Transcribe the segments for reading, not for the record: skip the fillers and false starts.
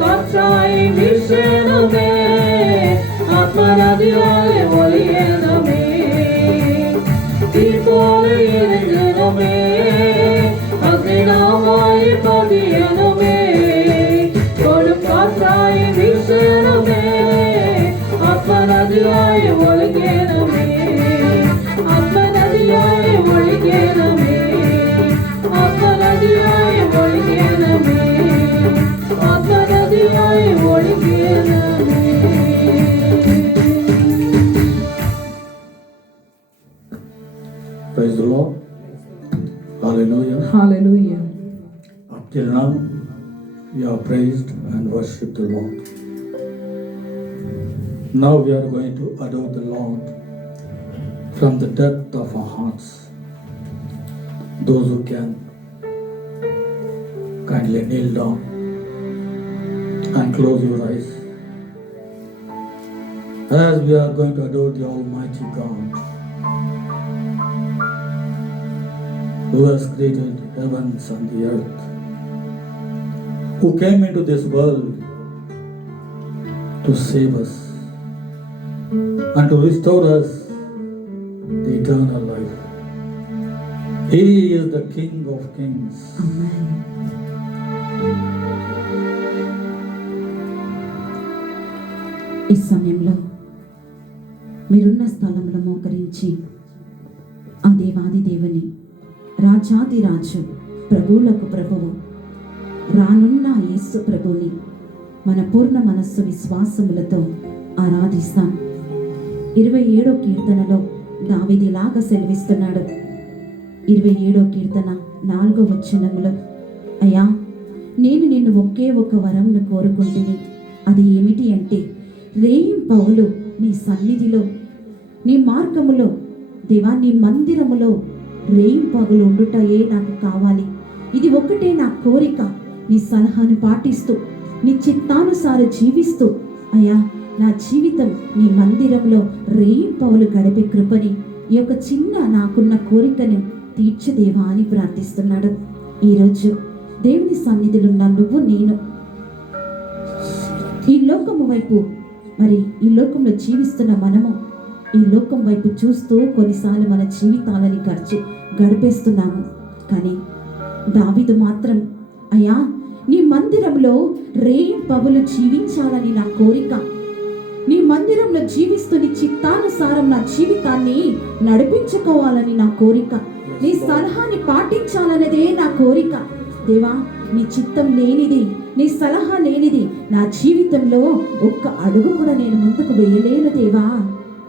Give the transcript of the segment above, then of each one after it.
காற்றாய் வீசணுமே, ஆத்மநதியாய் ஒளியணுமே, தீ போல எரியணுமே, அக்னிநாமாய் பதியணுமே, கொடும் காற்றாய் வீசணுமே, ஆத்மநதியாய் ஒளியணுமே, ஆத்மநதியாய் ஒளியணுமே, ஆத்மநதியாய் ஒளியணுமே, ஆத்மநதியாய் ஒளியணுமே. Praise the Lord. Hallelujah. Hallelujah. Up till now, we have praised and worshipped the Lord. Now we are going to adore the Lord from the depth of our hearts. Those who can, kindly kneel down and close your eyes as we are going to adore the Almighty God, who has created heavens and the earth, who came into this world to save us and to restore us the eternal life. He is the King of Kings. Amen. ఈ సమయంలో మీరున్న స్థలంలో మోకరించి ఆ దేవాది దేవుని, రాజాది రాజు, ప్రభువులకు ప్రభువు, రానున్న యేసు ప్రభుని మన పూర్ణ మనస్సు విశ్వాసములతో ఆరాధిస్తాం. 27వ కీర్తనలో దావీదులాగా సెలవిస్తున్నాడు. 27వ కీర్తన 4వ వచనములో, అయ్యా నేను నిన్ను ఒకే ఒక వరమును కోరుకుంటుని, అది ఏమిటి అంటే రేయింపవలు నీ సన్నిధిలో, నీ మార్గములో, దేవా నీ మందిరములో రేయింపగలు ఉండుటయే నాకు కావాలి. ఇది ఒక్కటే నా కోరిక. నీ సలహాను పాటిస్తూ, నీ చిత్తానుసార జీవిస్తూ, అయ్యా నా జీవితం నీ మందిరంలో రేయింపవలు గడిపే కృపని, ఈ యొక్క చిన్న నాకున్న కోరికను తీర్చదేవా అని ప్రార్థిస్తున్నాడు. ఈరోజు దేవుని సన్నిధిలో ఉన్న నువ్వు నేను ఈ లోకము వైపు, మరి ఈ లోకంలో జీవిస్తున్న మనము ఈ లోకం వైపు చూస్తూ కొన్నిసార్లు మన జీవితాలని గడిపేస్తున్నాము. కానీ దావీదు మాత్రం, అయ్యా నీ మందిరంలో రేయింపవలు జీవించాలని నా కోరిక, నీ మందిరంలో జీవిస్తూ నీ చిత్తానుసారం నా జీవితాన్ని నడిపించుకోవాలని నా కోరిక, నీ సలహాని పాటించాలనేదే నా కోరిక. దేవా నీ చిత్తం లేనిది, నీ సలహా లేనిది నా జీవితంలో ఒక్క అడుగు కూడా నేను ముందుకు వేయలేను దేవా.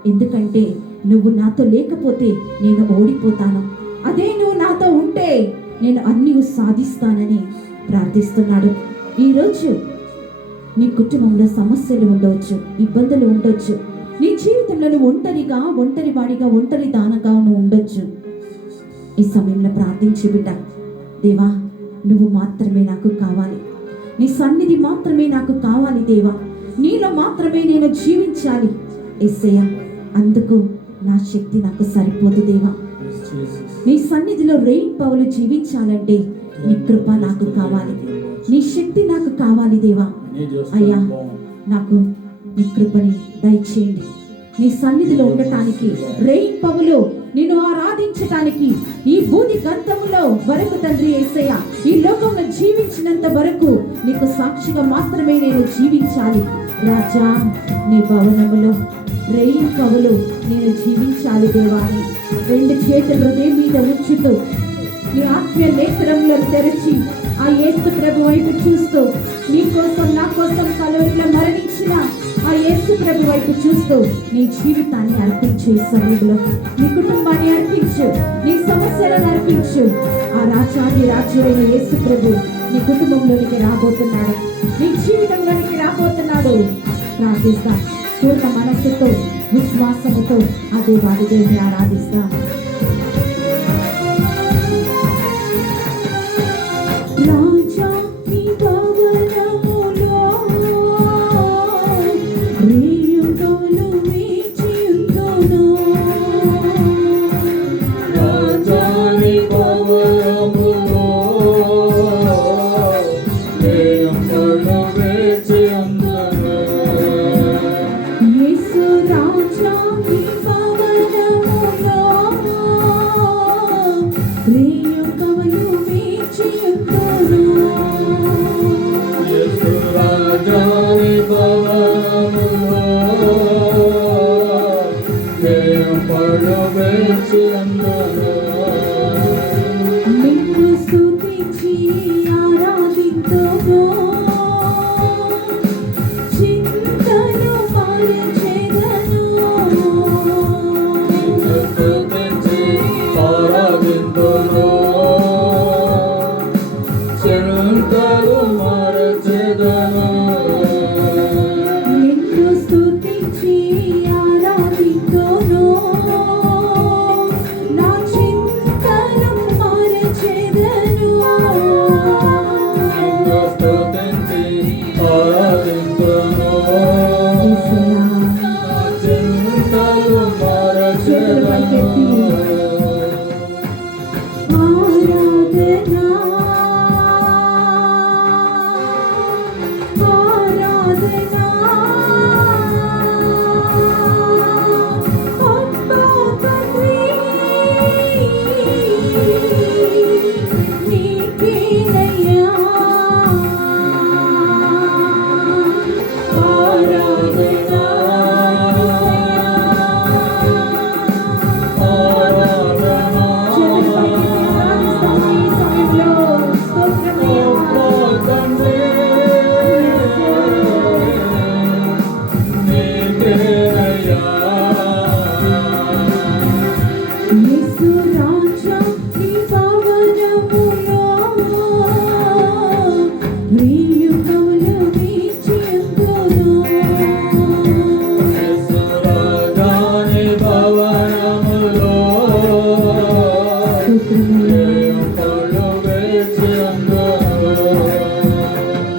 ఎందుకంటే నువ్వు నాతో లేకపోతే నేను ఓడిపోతాను, అదే నువ్వు నాతో ఉంటే నేను అన్నీ సాధిస్తానని ప్రార్థిస్తున్నాడు. ఈరోజు నీ కుటుంబంలో సమస్యలు ఉండవచ్చు, ఇబ్బందులు ఉండొచ్చు, నీ జీవితంలో నువ్వు ఒంటరిగా, ఒంటరి వాడిగా, ఒంటరి దానగా నువ్వు ఉండొచ్చు. ఈ సమయంలో ప్రార్థించు బిడ్డ, దేవా నువ్వు మాత్రమే నాకు కావాలి, నీ సన్నిధి మాత్రమే నాకు కావాలి దేవా, నీలో మాత్రమే నేను జీవించాలి యేసయ్యా. అందుకు నా శక్తి నాకు సరిపోదు దేవా. నీ సన్నిధిలో రేయింపవలు జీవించాలంటే నీ కృప నాకు కావాలి, నీ శక్తి నాకు కావాలి దేవా. అయ్యా నాకు నీ కృపని దయచేయండి. నీ సన్నిధిలో ఉండటానికి, రేయింపవలు నిన్ను ఆరాధించటానికి, ఈ భూమి గంధములో వరకు తండ్రి యేసయ్య, ఈ లోకంలో జీవించినంత వరకు నీకు సాక్షిగా మాత్రమే నేను జీవించాలి రాజా. నీ భవనములో రేయింపవలు నేను జీవించాలి దేవాని. 2 చేతులు హృదయం మీద ఉంచుతూ, నీ ఆత్మీయ నేత్రంలో తెరిచి ఆ యేసు ప్రభు వైపు చూస్తూ, నీ కోసం నా కోసం కలువరిలో మరణించిన ఆ యేసు ప్రభు వైపు చూస్తూ నీ జీవితాన్ని అర్పించు. ఈ సమయంలో నీ కుటుంబాన్ని అర్పించు, నీ సమస్యలను అర్పించు. ఆ రాజాది రాజు అయిన యేసు ప్రభు నీ కుటుంబంలోనికి రాబోతున్నాడు, నీ జీవితంలోనికి రాబోతున్నాడు. ప్రార్థిస్తా, పూర్ణ మనస్సుతో, విశ్వాసముతో అదే వాడి దేవుని ఆరాధిస్తా. రాజా నీ భవనములో రేయుగలు వేచియుందును, రాజా నీ భవనములో రేయుగలు వేచియుందును. ఆరాధింతును. యేసయ్యా, నా చింతలు చేతులు పైకెత్తి మరచెదను.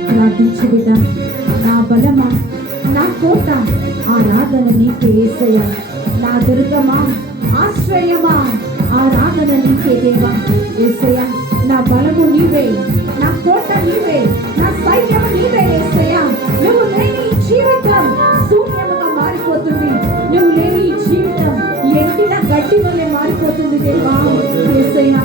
ప్రార్థించుట నా బలమా, నా కోట, ఆరాధన నీకే యేసయ్యా. నా దుర్గమా, ఆశ్రయమా, ఆరాధన నీకే దేవా. యేసయ్యా, నా బలము నీవే, నా కోట నీవే, నా సైన్యము నీవే యేసయ్యా. నువ్వు లేని ఈ జీవితం శూన్యముగా మారిపోతుంది. నువ్వు లేని ఈ జీవితం ఎండిన గడ్డి వల్లే మారిపోతుంది దేవా. యేసయ్యా,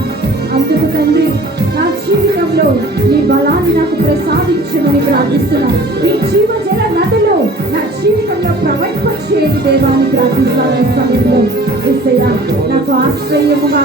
అందుకు తండ్రి నా జీవితంలో నీ బలాన్ని నాకు ప్రసాదించమని ప్రార్థిస్తున్నాను. ఈ జీవజల నదిలో నా జీవితంలో ప్రవహింపచేయండి దేవాన్ని ప్రార్థిస్తాను. ఈ సమయంలో యేసయ్యా, నాకు ఆశ్రయముగా,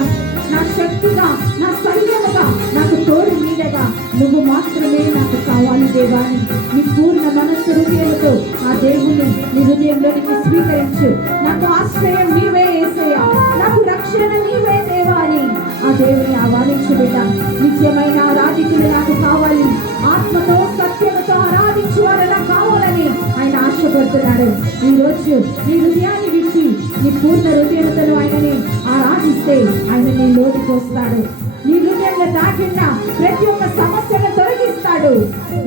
నా శక్తిగా, నా సైన్యముగా, నాకు తోడు నీడగా నువ్వు మాత్రమే నాకు కావాలి దేవాన్ని. నీ పూర్ణ మనస్సు హృదయంతో ఆ దేవుణ్ణి నీ హృదయంలోనికి స్వీకరించు. నాకు ఆశ్రయం నీవే యేసయ్యా, నాకు రక్షణ నీవే దేవాని ఆ దేవుని ఆహ్వానించబిడ్డ. నిత్యమైన ఆరాధికులు నాకు కావాలి. ఆత్మతో సత్యముతో ఆరాధించు వారు నాకు కావాలని ఆయన ఆశపడుతున్నాడు. ఈ రోజు నీ హృదయాన్ని విప్పి నీ పూర్ణ హృదయంతో ఆయనని ఆరాధిస్తే ఆయన నీ లోటుకు వస్తాడు. నీ హృదయంలో దాగిన ప్రతి ఒక్క సమస్యను తొలగిస్తాడు.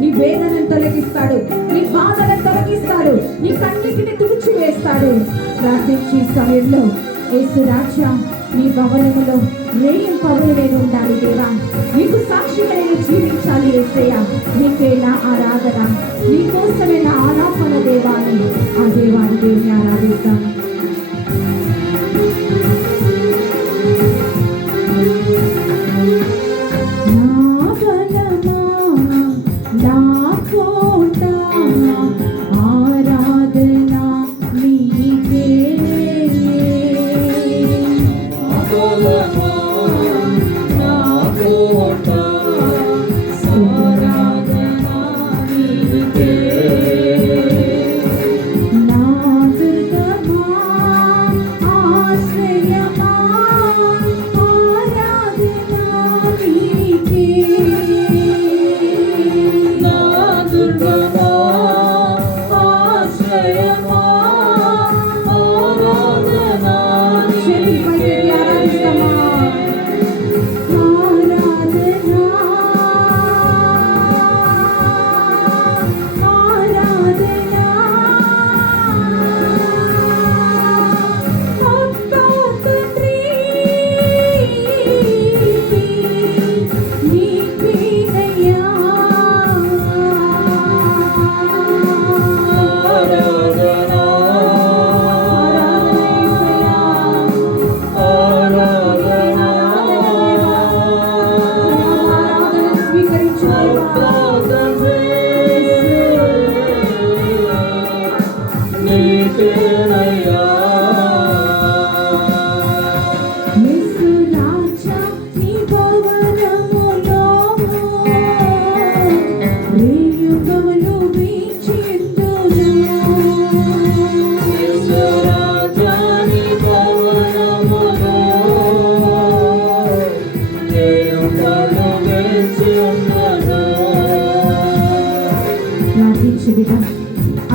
నీ వేదనను తొలగిస్తాడు, నీ బాధలను తొలగిస్తాడు, నీ కన్నిటిని తుడిచి వేస్తాడు. ప్రార్థించే సమయంలో యేసు రాజా, నీ భవనములో రేయం పరులు నేను ఉండాలి దేవా. నీకు సాక్షిగా నేను జీవించాలి యేసయ్యా. నీకే నా ఆరాధన, నీకోసమే నా ఆలాపన దేవాని ఆ దేవాని దేవుని ఆరాధిస్తాను. నా బలమా, నా కోట, ఆరాధన నీకే.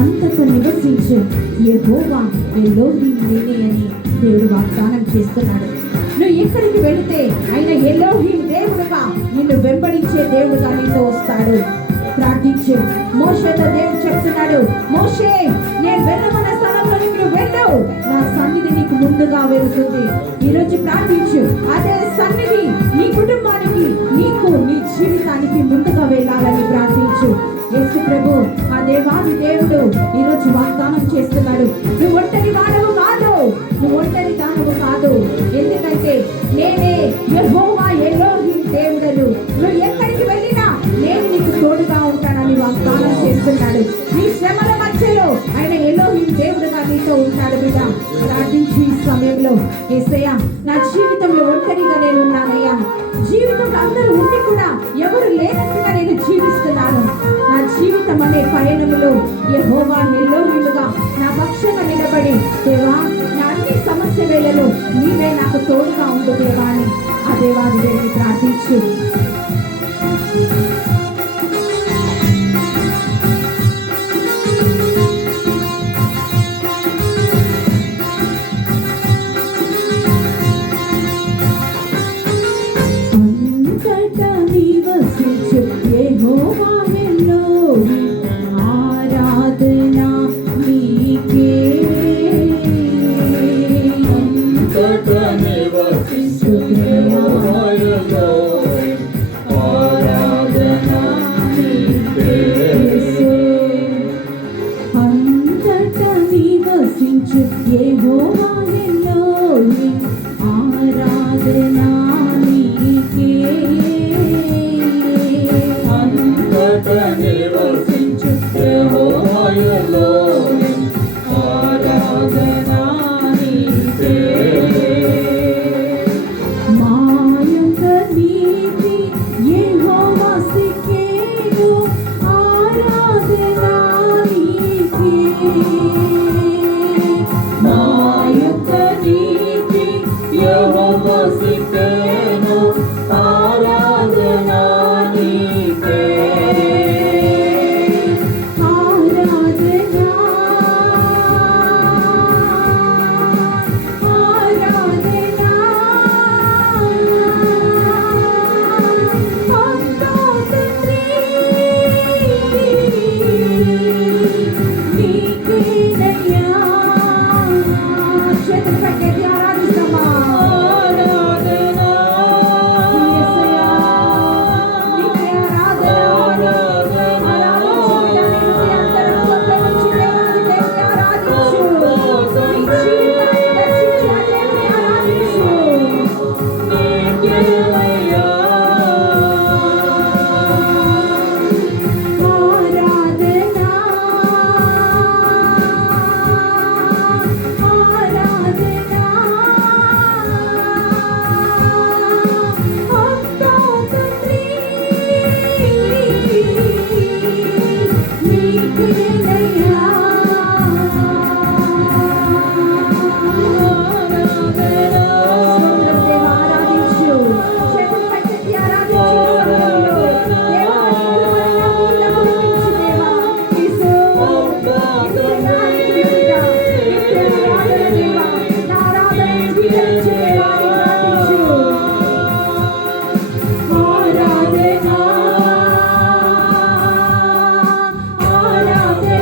అంతకు నివసించు యెహోవా ఎలోహీం నేనే అని దేవుడు వాగ్దానం చేస్తున్నాడు. నువ్వు ఎక్కడికి వెళితే ఆయన ఎలోహీం దేవుడుగా నిన్ను వెంబడించే దేవుడుగా నీతో వస్తాడు. ప్రార్థించు. మోషేతో దేవుడు చెప్తున్నాడు, మోషే నేను వెళ్ళమన్న స్థలంలోనికి నువ్వు వెళ్ళవు, నా సన్నిధి నీకు ముందుగా వెళ్తుంది. ఈరోజు ప్రార్థించు, అదే సన్నిధి నీ కుటుంబానికి, నీకు, నీ జీవితానికి ముందుగా వెళ్ళాలని ప్రార్థించు. యేసు ప్రభు ఆ దేవాది దేవుడు ఈరోజు వాగ్దానం చేస్తున్నాడు, నువ్వు ఒంటరి వాడవు కాదు, నువ్వు ఒంటరి దానవు కాదు. ఎందుకంటే నేనే యెహోవా ఎలోహిం దేవుడను, నువ్వు ఎక్కడికి వెళ్ళినా నేను నీకు తోడుగా ఉంటానని వాగ్దానం చేస్తున్నాడు. నీ శ్రమల మధ్యలో ఆయన ఎలోహిం దేవుడుగా నీతో ఉంటాడు. బిడ్డ ప్రార్థించి ఈ సమయంలో, యేసయ్యా నా జీవితంలో ఒంటరిగా నేను ఉన్నానయ్యా, జీవితంలో అందరూ ఉండి కూడా ఎవరు లేనట్టుగా నేను జీవిస్తున్నాను. నా జీవితం అనే పయనములో యెహోవా ఎలోహిముగా నా పక్షంగా నిలబడి, దేవా నా అన్ని సమస్య వేళలో నీవే నాకు తోడుగా ఉండు దేవా అని ఆ దేవాది దేవుని ప్రార్థించు. అంతటా నివసించు యెహోవా ఎలోహిం, ఆరాధన నీకే. అంతటా నివసించు యెహోవా ఎలోహిం, ఆరాధన నీకే. అంతటా నివసించు యెహోవా ఎలోహిం, ఆరాధన నీకే. అంతటా నివసించు యెహోవా ఎలోహిం, ఆరాధన నీకే. మాయొక్క నీతి యెహోవా సిక్కేను, ఆరాధన నీకే. మాయొక్క నీతి యెహోవా సిక్కేను, ఆరాధన నీకే. ఆరాధన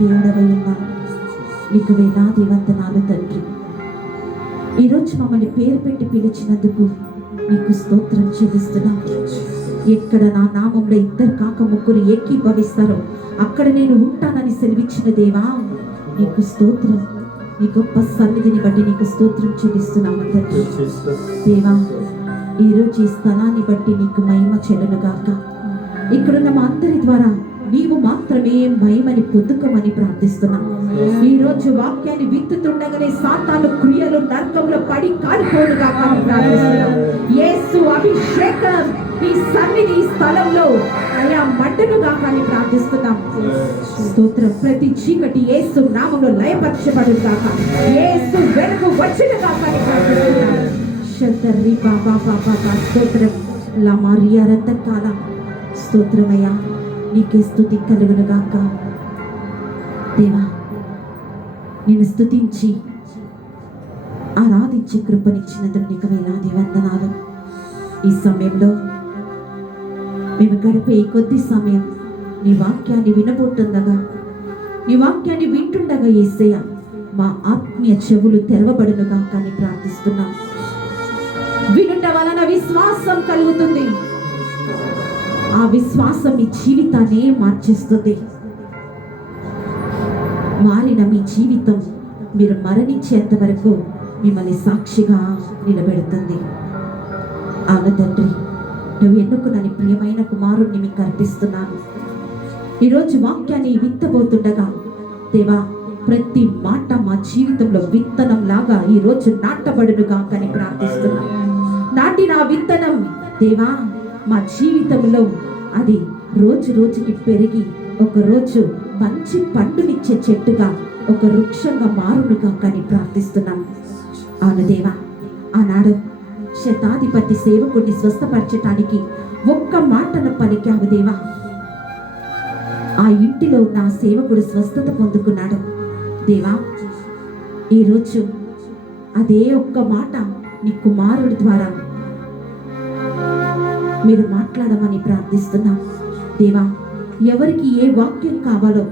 దేవుడవై ఉన్నావు. నీకు వేలాది వందనాలు తండ్రి. ఈరోజు మమ్మల్ని పేరు పెట్టి పిలిచినందుకు నీకు స్తోత్రం చెల్లిస్తున్నాం. ఎక్కడ నా నామంలో ఇద్దరు కాక ముగ్గురు ఏకీభవిస్తారో అక్కడ నేను ఉంటానని సెలవిచ్చిన దేవా, నీకు స్తోత్రం. నీ గొప్ప సన్నిధిని బట్టి నీకు స్తోత్రం చెల్లిస్తున్నాము తండ్రి. దేవా, ఈరోజు ఈ స్థలాన్ని బట్టి నీకు మహిమ చెల్లునుగాక. ఇక్కడున్న మా అందరి ద్వారా నీవు మాత్రమే మహిమని పొందుకోమని ప్రార్థిస్తున్నాం. ఈ రోజు వాక్యాన్ని విత్తుతుండగానే సాతాను క్రియలు నరకంలో పడి కాలిపోనుగా ప్రార్థిస్తున్నాం. యేసు అభిషేకం ఈ సన్నిధి ఈ స్థలంలో అయా మంటనుగా కానీ ప్రార్థిస్తున్నాం. స్తోత్రం. ప్రతి చీకటి యేసు నామములో లయపరచబడుగాక. యేసు వెలుగు వచ్చినగా కానీ ప్రార్థిస్తున్నాం. శతరి బాబా బాబా స్తోత్రం. లమారియా రతకాల స్తోత్రమయ్యా, నీకే స్తుతి కలుగునుగాక. దేవా, నేను స్తుతించి ఆరాధించే కృపనిచ్చినందుకు నీకు వేలాది వందనాలు. ఈ సమయంలో మేము గడిపే ఈ కొద్ది సమయం నీ వాక్యాన్ని వినబోతుండగా, నీ వాక్యాన్ని వింటుండగా యేసయ్య మా ఆత్మీయ చెవులు తెరవబడునుగా కానీ ప్రార్థిస్తున్నాం. వినుట వలన విశ్వాసం కలుగుతుంది. ఆ విశ్వాసం మీ జీవితాన్ని మార్చేస్తుంది. మారిన మీ జీవితం మీరు మరణించేంత వరకు మిమ్మల్ని సాక్షిగా నిలబెడుతుంది. అవును తండ్రి, నువ్వు ఎన్నుకున్న ప్రియమైన కుమారుణ్ణి మీకు అర్పిస్తున్నాను. ఈరోజు వాక్యాన్ని విత్తబోతుండగా దేవా, ప్రతి మాట మా జీవితంలో విత్తనం లాగా ఈరోజు నాటబడునుగా కానీ ప్రార్థిస్తున్నాను. నాటిన విత్తనం దేవా మా జీవితంలో అది రోజు రోజుకి పెరిగి ఒకరోజు మంచి పండునిచ్చే చెట్టుగా ఒక వృక్షంగా మారునుగా కానీ ప్రార్థిస్తున్నాం. అవును దేవా, ఆనాడు శతాధిపతి సేవకుడిని స్వస్థపరచటానికి ఒక్క మాటను పలికావు దేవా. ఆ ఇంటిలో ఉన్న సేవకుడు స్వస్థత పొందుకున్నాడు దేవా. ఈరోజు అదే ఒక్క మాట నీ కుమారుడి ద్వారా మీరు మాట్లాడమని ప్రార్థిస్తున్నాం దేవా. ఎవరికి ఏ వాక్యం కావాలో,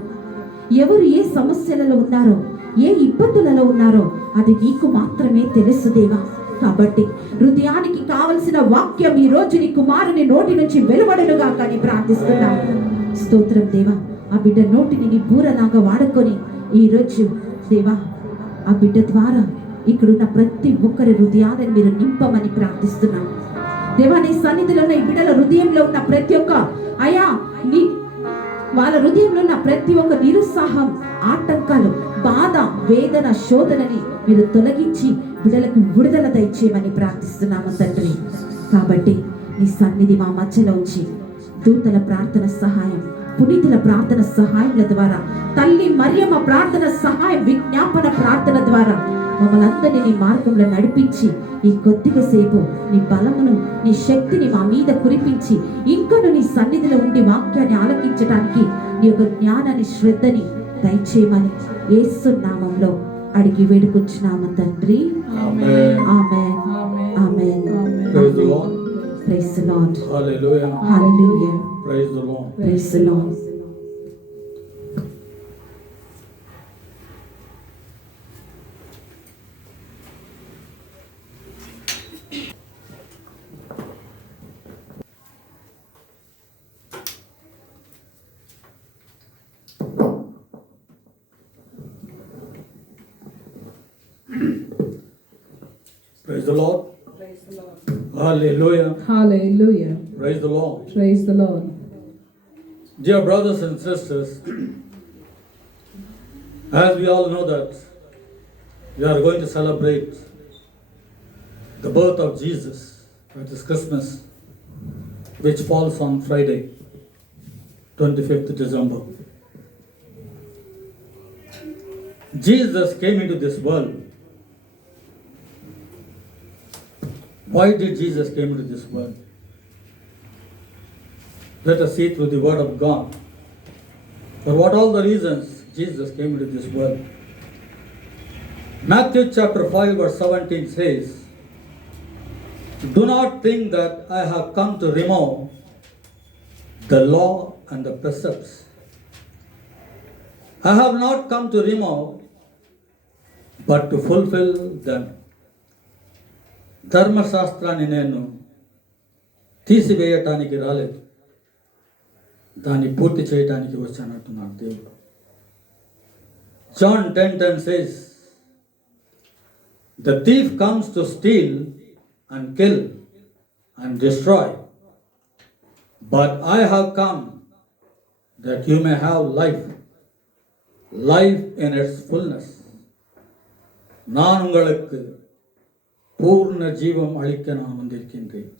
ఎవరు ఏ సమస్యలలో ఉన్నారో, ఏ ఇబ్బందులలో ఉన్నారో అది నీకు మాత్రమే తెలుసు దేవా. కాబట్టి హృదయానికి కావలసిన వాక్యం ఈ రోజు నీ కుమారుని నోటి నుంచి వెలువడనుగా కానీ ప్రార్థిస్తున్నాం. స్తోత్రం దేవా. ఆ బిడ్డ నోటిని నీ బూరలాగా వాడుకొని ఈరోజు దేవా ఆ బిడ్డ ద్వారా ఇక్కడున్న ప్రతి ఒక్కరి హృదయాలను మీరు నింపమని ప్రార్థిస్తున్నాం దేవా. నీ సన్నిధిలో ఉన్న ఈ బిడ్డల హృదయంలో ఉన్న ప్రతి ఒక్క అయా నీ వాళ్ళ హృదయంలో ఉన్న ప్రతి ఒక్క నిరుత్సాహం, ఆటంకాలు, బాధ, వేదన, శోధనని మీరు తొలగించి బిడ్డలకు విడుదల దయచేయమని ప్రార్థిస్తున్నాము తండ్రి. కాబట్టి నీ సన్నిధి మా మధ్యలో ఉంచి దూతల ప్రార్థన సహాయం, పునీతుల ప్రార్థన సహాయముల ద్వారా, తల్లి మరియమ్మ ప్రార్థన సహాయం, విజ్ఞాపన ప్రార్థన ద్వారా మమ్మల్ని అందరినీ నీ మార్గంలో నడిపించి ఈ కొద్దిగా సేపు నీ బలమును, నీ శక్తిని మా మీద కురిపించి ఇంకను నీ సన్నిధిలో ఉండి వాక్యాన్ని ఆలకించడానికి నీ యొక్క జ్ఞానాన్ని, శ్రద్ధని దయచేయమని యేసు నామంలో అడిగి వేడుకొచ్చున్నాము తండ్రి. ఆమేన్, ఆమేన్, ఆమేన్. Praise the Lord. Praise the Lord. Hallelujah. Hallelujah. Praise the Lord. Praise the Lord. Praise the Lord. Hallelujah. Hallelujah. Praise the Lord. Praise the Lord. Dear brothers and sisters, as we all know that we are going to celebrate the birth of Jesus, that is Christmas, which falls on Friday, 25th December. Jesus came into this world. Why did Jesus came into this world? Let us see through the word of God. For what all the reasons Jesus came into this world. Matthew chapter 5 verse 17 says, "Do not think that I have come to remove the law and the precepts. I have not come to remove, but to fulfill them. ధర్మశాస్త్రాన్ని నేను తీసివేయటానికి రాలేదు, దాన్ని పూర్తి చేయటానికి వచ్చానంటున్నాడు దేవుడు. John 10:10 says, the thief comes to steal and kill and destroy, but I have come that you may have life, life in its fullness. நான் உங்களுக்கு పూర్ణ జీవం అளிக்க நான் வந்திருக்கின்றேன்.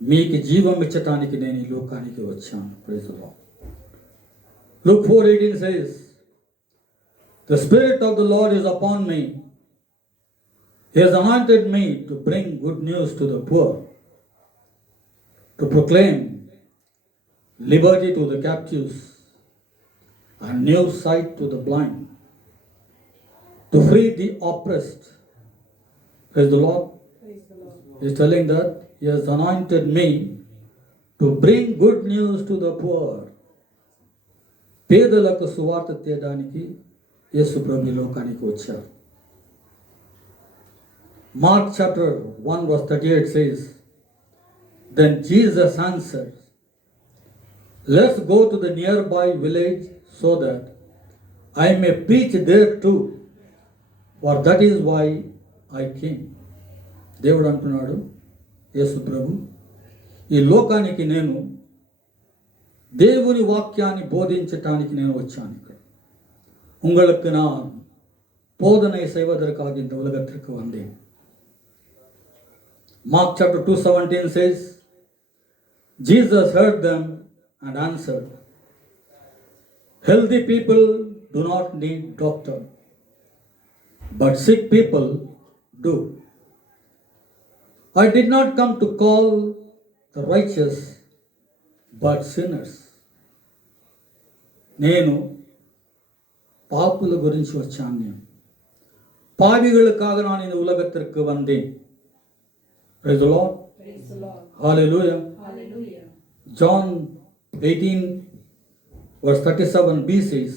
మీకు జీవం ఇచ్చటానికి నేను ఈ లోకానికి వచ్చాను. Praise the Lord. Luke 4:18 says, the Spirit of the Lord is upon me. He has anointed me to bring good news to the poor, to proclaim liberty to the captives and new sight to the blind, to free the oppressed. Praise the Lord. He is telling that He has anointed me to bring good news to the poor. పేదలకు సువార్త తేయడానికి యేసు ప్రభు ఈ లోకానికి వచ్చారు. Mark chapter 1 verse 38 says, then Jesus answered, let's go to the nearby village so that I may preach there too, for that is why I came. దేవుడు అంటున్నాడు, యేసు ప్రభు, ఈ లోకానికి నేను దేవుని వాక్యాన్ని బోధించటానికి నేను వచ్చాను. ఇక్కడ உங்களுக்கு நான் போதனை செய்வதற்காக இந்த உலகத்திற்கு வந்தேன். Mark chapter 2:17 says, Jesus heard them and answered, healthy people do not need doctor, but sick people do. I did not come to call the righteous, but sinners. నేను పాపుల గురించి వచ్చాను. నేను பாவிகளுக்காக நான் இந்த உலகத்திற்கு வந்தேன். Praise the Lord. Praise the Lord. Hallelujah. Hallelujah. John 18 verse 37b says,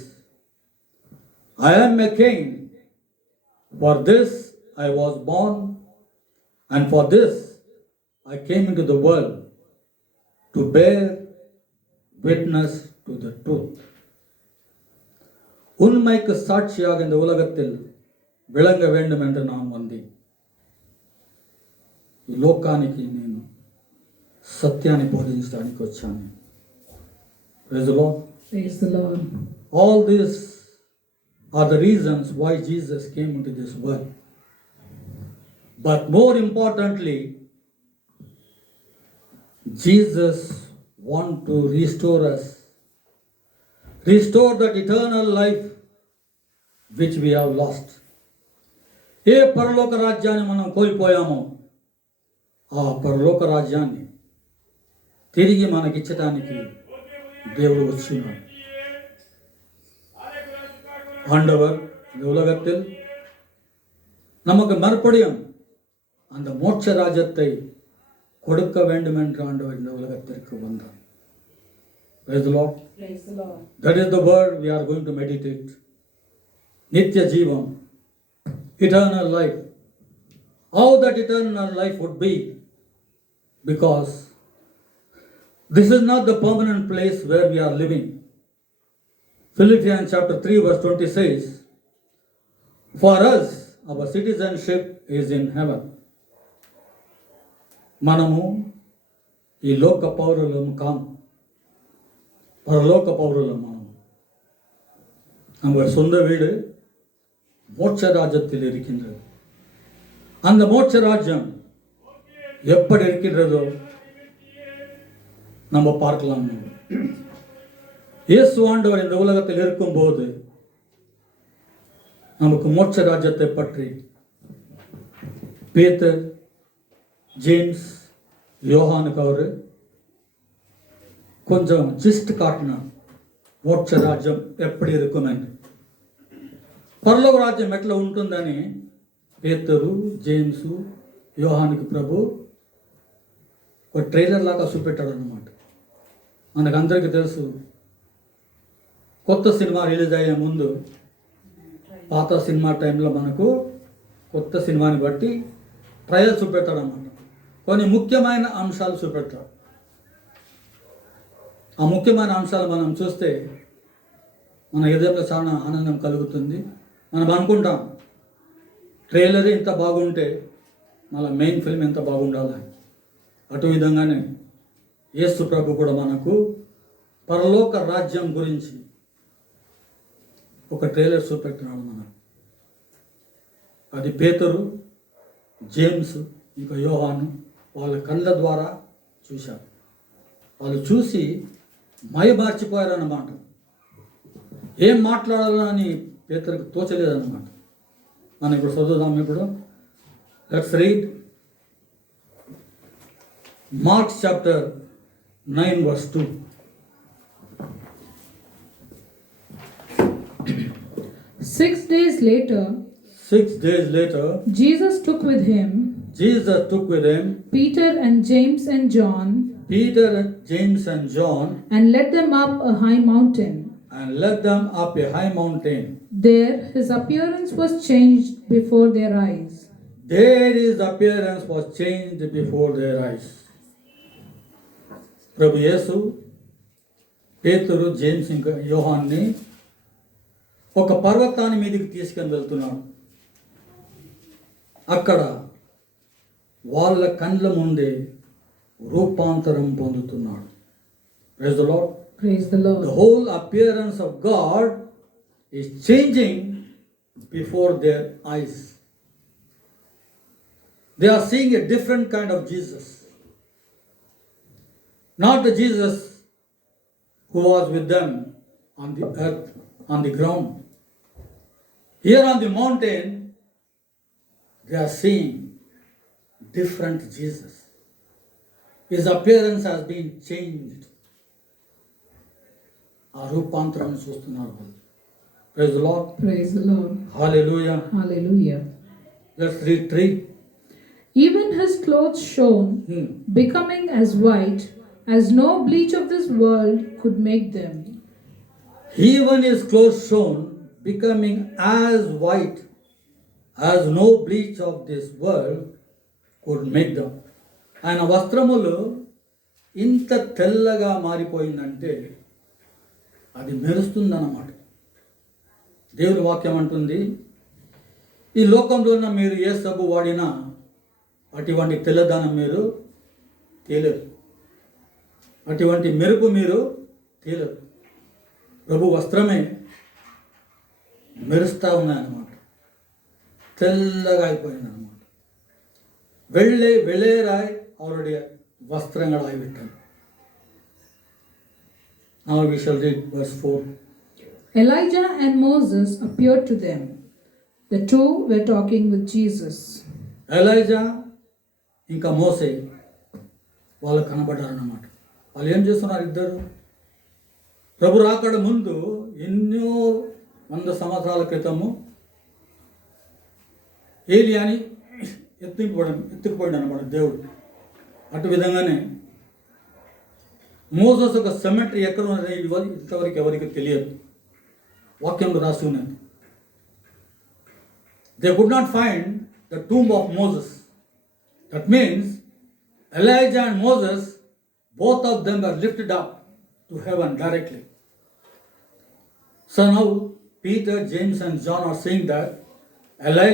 I am a king, for this I was born, and for this I came into the world, to bear witness to the truth. உண்மைக்கு சாட்சியாக இந்த உலகத்தில் விளங்க வேண்டும் என்று நான் வந்தேன். ఈ లోకానికి నేను సత్యాన్ని బోధించడానికి వచ్చాను. Praise the Lord. Praise the Lord. All these are the reasons why Jesus came into this world. But more importantly, Jesus wants to restore us, restore that eternal life which we have lost. ఏ పరలోక రాజ్యాన్ని మనం కోల్పోయామో ఆ పరలోక రాజ్యాన్ని తిరిగి మనకిచ్చటానికి దేవుడు వచ్చినాడు. ஆண்டவர் இந்த உலகத்தில் நமக்கு மறுபடியும் அந்த மோட்ச ராஜ்யத்தை கொடுக்க வேண்டும் என்று ஆண்டவர் இந்த உலகத்திற்கு வந்தார். Praise the Lord. Praise the Lord. That is the word we are going to meditate. Nitya Jivam, eternal life. How that eternal life would be, because this is not the permanent place where we are living. Philippians chapter 3 verse 20 says, for us our citizenship is in heaven. మనము ఈ లోక పౌరులము కాము, பரலோக பௌரலம். మనము நம்ம சொந்த வீடு மோட்ச ராஜ்யத்தில் இருக்கின்றது. அந்த மோட்ச ராஜ்யம் எப்படி இருக்கின்றதோ நம்ம பார்க்கலாம். இயேசு ஆண்டவர் இந்த உலகத்தில் இருக்கும்போது நமக்கு மோட்ச ராஜ்யத்தை பற்றி பேதர், ஜேம்ஸ், யோகானுக்கு அவர் கொஞ்சம் ஜிஸ்ட் காட்டினார், మోక్ష రాజ్యం ఎప్పుడు இருக்குమని. పరలోక రాజ్యం ఎట్లా ఉంటుందని పేతురు, జేమ్స్, యోహానికి ప్రభు ఒక ట్రైలర్ లాగా చూపెట్టాడు అన్నమాట. మనకందరికీ తెలుసు కొత్త సినిమా రిలీజ్ అయ్యే ముందు పాత సినిమా టైంలో మనకు కొత్త సినిమాని బట్టి ట్రయల్ చూపెడతాడు అన్నమాట. కొన్ని ముఖ్యమైన అంశాలు చూపెడతాడు. ఆ ముఖ్యమైన అంశాలు మనం చూస్తే మన హృదయంలో చాలా ఆనందం కలుగుతుంది. మనం అనుకుంటాం ట్రైలర్ ఇంత బాగుంటే మళ్ళీ మెయిన్ ఫిల్మ్ ఎంత బాగుండాలి. అటు విధంగానే యేసు ప్రభు కూడా మనకు పరలోక రాజ్యం గురించి ఒక ట్రైలర్ చూపెట్టినాడు మనకు. అది పేతురు, జేమ్స్ ఇంకా యోహాను వాళ్ళ కళ్ళ ద్వారా చూశారు. వాళ్ళు చూసి మైమార్చిపోయారన్నమాట. ఏం మాట్లాడాలని పేతురుకు తోచలేదన్నమాట. మనం ఇప్పుడు చదువుదాం. ఇప్పుడు let's read marks chapter 9 verse 2. 6 days later, 6 days later, Jesus took with him Jesus took with him Peter and James and John Peter, James and John and led them up a high mountain. and led them up a high mountain. There his appearance was changed before their eyes. There his appearance was changed before their eyes. ప్రభు యేసు పేతురు, James ఇంకా యోహాన్ని ఒక పర్వతాన్ని మీదకి తీసుకొని వెళ్తున్నాడు. అక్కడ వాళ్ళ కండ్ల ముందే రూపాంతరం పొందుతున్నాడు. Praise the Lord. Praise the Lord. The whole appearance of God is changing before their eyes. They are seeing a different kind of Jesus. Not the Jesus who was with them on the earth, on the ground. Here on the mountain, they are seeing different Jesus. His appearance has been changed. ఆ రూపాంతరాన్ని చూస్తున్నారు. Praise the Lord. Praise the Lord. Hallelujah. Hallelujah. Let's read 3. Even his clothes shone, becoming as white as no bleach of this world could make them. Even his clothes shone, becoming as white as no bleach of this world could make them. ఆయన వస్త్రములు ఇంత తెల్లగా మారిపోయిందంటే అది మెరుస్తుందన్నమాట. దేవుని వాక్యం అంటుంది, ఈ లోకంలో ఉన్న మీరు ఏ సబ్బు వాడినా అటువంటి తెల్లదనం మీరు తేలరు, అటువంటి మెరుపు మీరు తేలరు. ప్రభు వస్త్రమే మెరుస్తూ ఉన్నాయన్నమాట. తెల్లగా అయిపోయిందన్నమాట. വെള്ളേരായി അവരുടെ വസ്ത്രങ്ങളായി വിട്ടു. Now we shall read verse 4. Elijah and Moses appeared to them. The two were talking with Jesus. Elijah ఇంకా మోసే వాళ్ళు కనబడ్డారన్నమాట. వాళ్ళు ఏం చేస్తున్నారు? ఇద్దరు ప్రభు రాకడ ముందు ఎన్నో 100 సంవత్సరాల క్రితము ఏలియాని ఎత్తుకుపోయాడు అన్నమాట దేవుడు. అటు విధంగానే మోసెస్ ఒక సెమెట్రీ ఎక్కడ ఉన్నది ఇంతవరకు ఎవరికి తెలియదు. వాక్యంలో రాసి ఉన్నది. They could not find the tomb of Moses. That means Elijah and Moses, both of them were lifted up to heaven directly. So now Peter, James and John are saying that Elijah